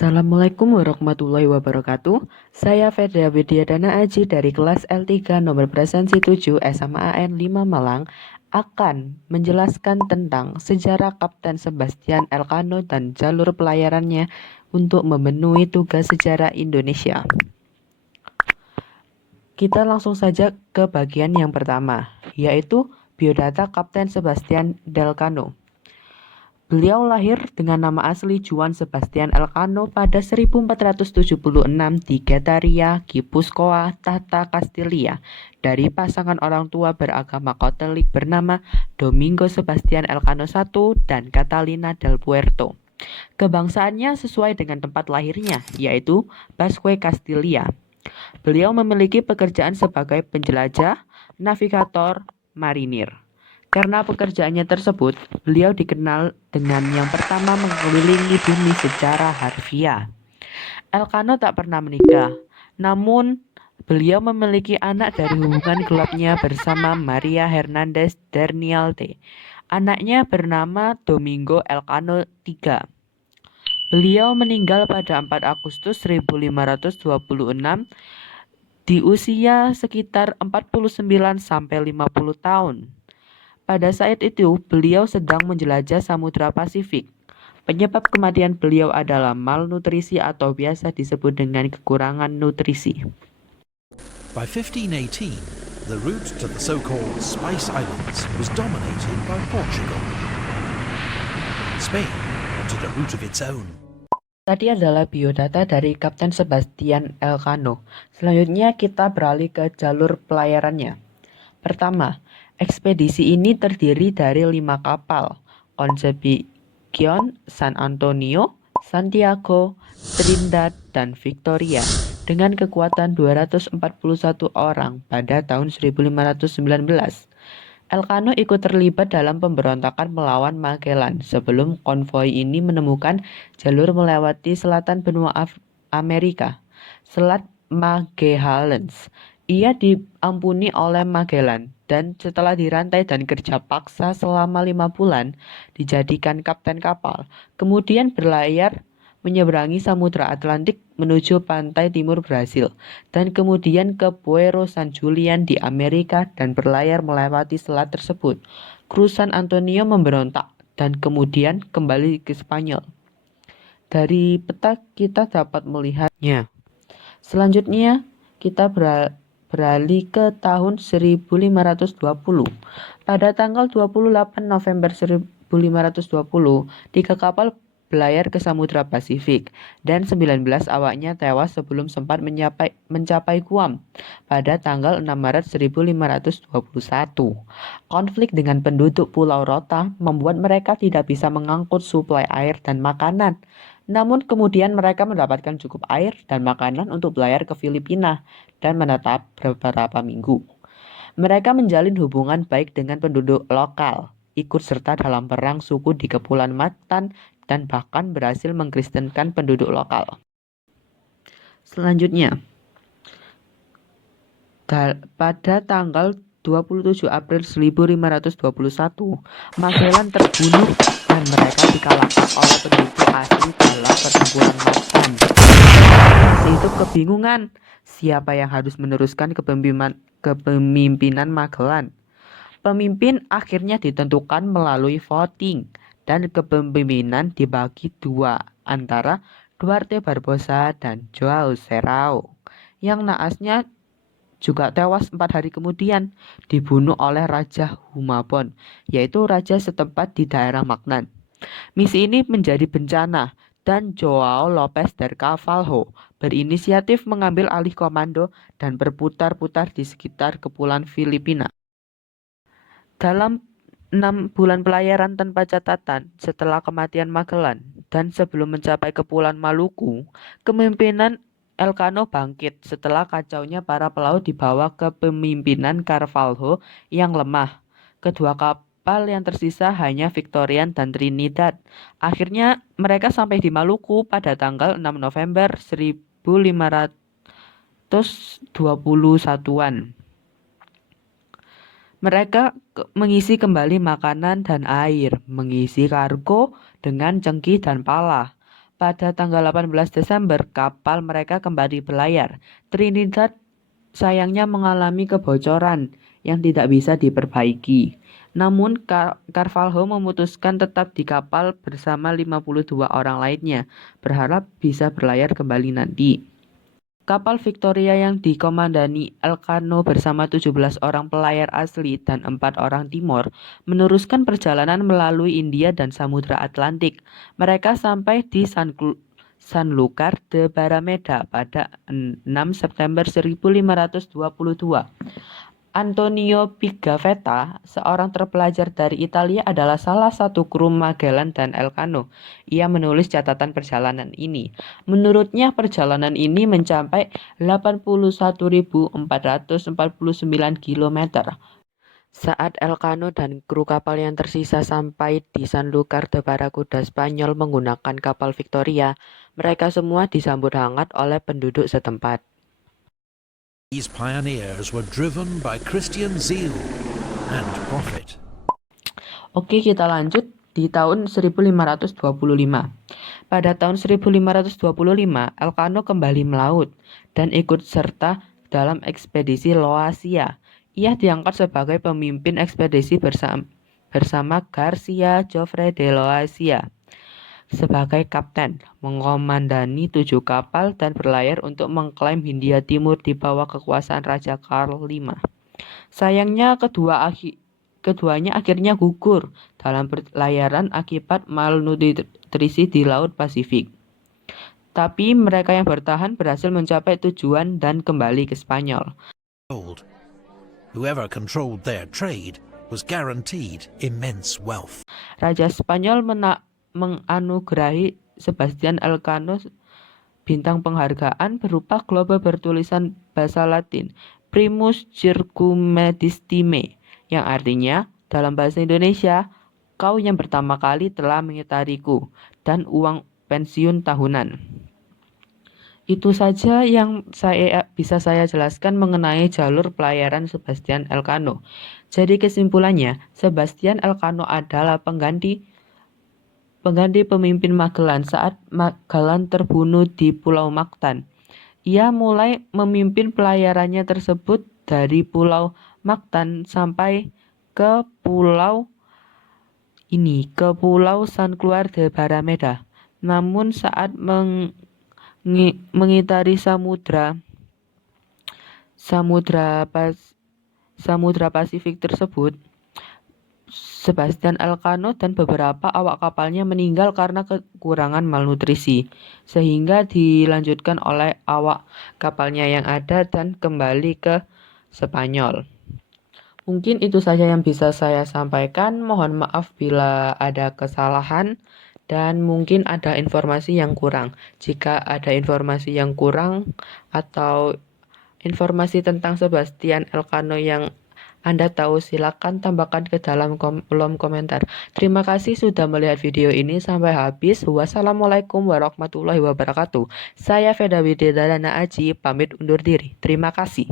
Assalamualaikum warahmatullahi wabarakatuh. Saya Fedra Widyadana Aji dari kelas L3 nomor presensi 7 SMAN 5 Malang akan menjelaskan tentang sejarah Kapten Sebastian Elcano dan jalur pelayarannya untuk memenuhi tugas sejarah Indonesia. Kita langsung saja ke bagian yang pertama, yaitu biodata Kapten Sebastian Elcano. Beliau lahir dengan nama asli Juan Sebastian Elcano pada 1476 di Getaria, Gipuzkoa, Tahta Kastilia, dari pasangan orang tua beragama Katolik bernama Domingo Sebastian Elcano I dan Catalina del Puerto. Kebayangsaannya sesuai dengan tempat lahirnya, yaitu Basque Kastilia. Beliau memiliki pekerjaan sebagai penjelajah, navigator, marinir. Karena pekerjaannya tersebut, beliau dikenal dengan yang pertama mengelilingi bumi secara harfiah. Elcano tak pernah menikah, namun beliau memiliki anak dari hubungan gelapnya bersama Maria Hernandez Dernialte. Anaknya bernama Domingo Elcano III. Beliau meninggal pada 4 Agustus 1526 di usia sekitar 49 sampai 50 tahun. Pada saat itu, beliau sedang menjelajah Samudra Pasifik. Penyebab kematian beliau adalah malnutrisi atau biasa disebut dengan kekurangan nutrisi. By 1518, the route to the so-called Spice Islands was dominated by Portugal. Spain wanted a route of its own. Tadi adalah biodata dari Kapten Sebastian Elcano. Selanjutnya kita beralih ke jalur pelayarannya. Pertama, ekspedisi ini terdiri dari 5 kapal, Concepcion, San Antonio, Santiago, Trinidad, dan Victoria, dengan kekuatan 241 orang pada tahun 1519. Elcano ikut terlibat dalam pemberontakan melawan Magellan sebelum konvoi ini menemukan jalur melewati selatan benua Amerika, Selat Magellans. Ia diampuni oleh Magellan dan setelah dirantai dan kerja paksa selama 5 bulan, dijadikan kapten kapal. Kemudian berlayar menyeberangi Samudra Atlantik menuju pantai timur Brasil dan kemudian ke Puerto San Julian di Amerika dan berlayar melewati selat tersebut. Kru San Antonio memberontak dan kemudian kembali ke Spanyol. Dari peta kita dapat melihatnya. Selanjutnya kita beralih ke tahun 1520. Pada tanggal 28 November 1520, 3 kapal berlayar ke Samudra Pasifik dan 19 awaknya tewas sebelum sempat mencapai Guam pada tanggal 6 Maret 1521. Konflik dengan penduduk Pulau Rota membuat mereka tidak bisa mengangkut suplai air dan makanan. Namun kemudian mereka mendapatkan cukup air dan makanan untuk berlayar ke Filipina dan menetap beberapa minggu. Mereka menjalin hubungan baik dengan penduduk lokal, ikut serta dalam perang suku di Kepulauan Mactan, dan bahkan berhasil mengkristenkan penduduk lokal. Selanjutnya, pada tanggal 27 April 1521, Magellan terbunuh dan mereka dikalahkan oleh penduduk asli dalam pertempuran Mactan. Masih itu kebingungan siapa yang harus meneruskan kepemimpinan Magellan. Pemimpin akhirnya ditentukan melalui voting dan kepemimpinan dibagi dua antara Duarte Barbosa dan João Serrao, yang naasnya juga tewas 4 hari kemudian dibunuh oleh Raja Humabon, yaitu raja setempat di daerah Mactan. Misi ini menjadi bencana dan João Lopes del Carvalho berinisiatif mengambil alih komando dan berputar-putar di sekitar kepulauan Filipina. Dalam 6 bulan pelayaran tanpa catatan setelah kematian Magellan dan sebelum mencapai Kepulauan Maluku, kepemimpinan Elcano bangkit setelah kacaunya para pelaut di bawah kepemimpinan Carvalho yang lemah. Kedua kapal yang tersisa hanya Victorian dan Trinidad. Akhirnya mereka sampai di Maluku pada tanggal 6 November 1521-an. Mereka mengisi kembali makanan dan air, mengisi kargo dengan cengkih dan pala. pada tanggal 18 Desember, kapal mereka kembali berlayar. Trinidad sayangnya mengalami kebocoran yang tidak bisa diperbaiki. Namun, Carvalho memutuskan tetap di kapal bersama 52 orang lainnya, berharap bisa berlayar kembali nanti. Kapal Victoria yang dikomandani Elcano bersama 17 orang pelayar asli dan 4 orang Timor meneruskan perjalanan melalui India dan Samudra Atlantik. Mereka sampai di Sanlúcar de Barrameda pada 6 September 1522. Antonio Pigafetta, seorang terpelajar dari Italia, adalah salah satu kru Magellan dan Elcano. Ia menulis catatan perjalanan ini. Menurutnya perjalanan ini mencapai 81.449 km. Saat Elcano dan kru kapal yang tersisa sampai di Sanlúcar de Barracuda Spanyol menggunakan kapal Victoria, mereka semua disambut hangat oleh penduduk setempat. These pioneers were driven by Christian zeal and profit. Oke, kita lanjut di tahun 1525. Pada tahun 1525, Elcano kembali melaut dan ikut serta dalam ekspedisi Loasia. Ia diangkat sebagai pemimpin ekspedisi bersama Garcia Jofre de Loasia sebagai kapten, mengomandani 7 kapal dan berlayar untuk mengklaim Hindia Timur di bawah kekuasaan Raja Karl V. Sayangnya keduanya akhirnya gugur dalam pelayaran akibat malnutrisi di Laut Pasifik. Tapi mereka yang bertahan berhasil mencapai tujuan dan kembali ke Spanyol. Whoever controlled their trade was guaranteed immense wealth. Raja Spanyol menganugerahi Sebastian Elcano bintang penghargaan berupa globe bertulisan bahasa Latin Primus Circumedistime, yang artinya dalam bahasa Indonesia, kau yang pertama kali telah mengitariku, dan uang pensiun tahunan. Itu saja yang bisa saya jelaskan mengenai jalur pelayaran Sebastian Elcano. Jadi kesimpulannya, Sebastian Elcano adalah pengganti pemimpin Magellan saat Magellan terbunuh di Pulau Mactan. Ia mulai memimpin pelayarannya tersebut dari Pulau Mactan sampai ke pulau Sanlúcar de Barrameda. Namun saat mengitari Samudra Pasifik tersebut, Sebastian Elcano dan beberapa awak kapalnya meninggal karena kekurangan malnutrisi, sehingga dilanjutkan oleh awak kapalnya yang ada dan kembali ke Spanyol. Mungkin itu saja yang bisa saya sampaikan. Mohon maaf bila ada kesalahan dan mungkin ada informasi yang kurang. Jika ada informasi yang kurang atau informasi tentang Sebastian Elcano yang Anda tahu, silakan tambahkan ke dalam kolom komentar. Terima kasih sudah melihat video ini sampai habis. Wassalamualaikum warahmatullahi wabarakatuh. Saya Veda Widedana Aji, pamit undur diri. Terima kasih.